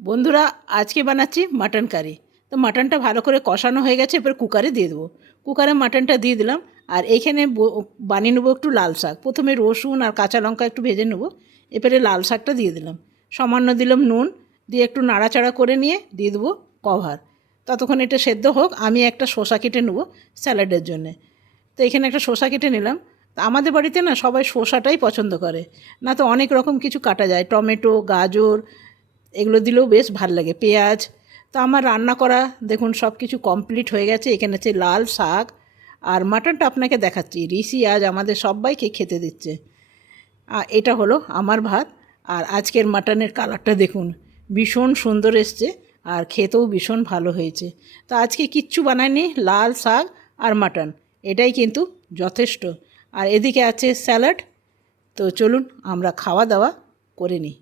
বন্ধুরা, আজকে বানাচ্ছি মাটন কারি। তো মাটনটা ভালো করে কষানো হয়ে গেছে, এবার কুকারে দিয়ে দেবো। কুকারে মাটনটা দিয়ে দিলাম। আর এইখানে বানিয়ে নেবো একটু লাল শাক। প্রথমে রসুন আর কাঁচা লঙ্কা একটু ভেজে নেবো, এবারে লাল শাকটা দিয়ে দিলাম। সামান্য দিলাম নুন, দিয়ে একটু নাড়াচাড়া করে নিয়ে দিয়ে দেবো কভার। ততক্ষণ এটা সেদ্ধ হোক। আমি একটা শসা কেটে নেবো স্যালাডের জন্যে। তো এখানে একটা শসা কেটে নিলাম। তা আমাদের বাড়িতে না সবাই শসাটাই পছন্দ করে, না তো অনেক রকম কিছু কাটা যায়, টমেটো, গাজর, এগুলো দিলেও বেশ ভাল লাগে, পেঁয়াজ। তো আমার রান্না করা দেখুন সব কিছু কমপ্লিট হয়ে গেছে। এখানে হচ্ছে লাল শাক আর মাটনটা আপনাকে দেখাচ্ছি। ঋষি আজ আমাদের সবাইকে খেতে দিচ্ছে। এটা হলো আমার ভাত। আর আজকের মাটনের কালারটা দেখুন, ভীষণ সুন্দর এসছে আর খেতেও ভীষণ ভালো হয়েছে। তো আজকে কিচ্ছু বানাইনি, লাল শাক আর মাটন, এটাই কিন্তু যথেষ্ট। আর এদিকে আছে স্যালাড। তো চলুন আমরা খাওয়া দাওয়া করে নিই।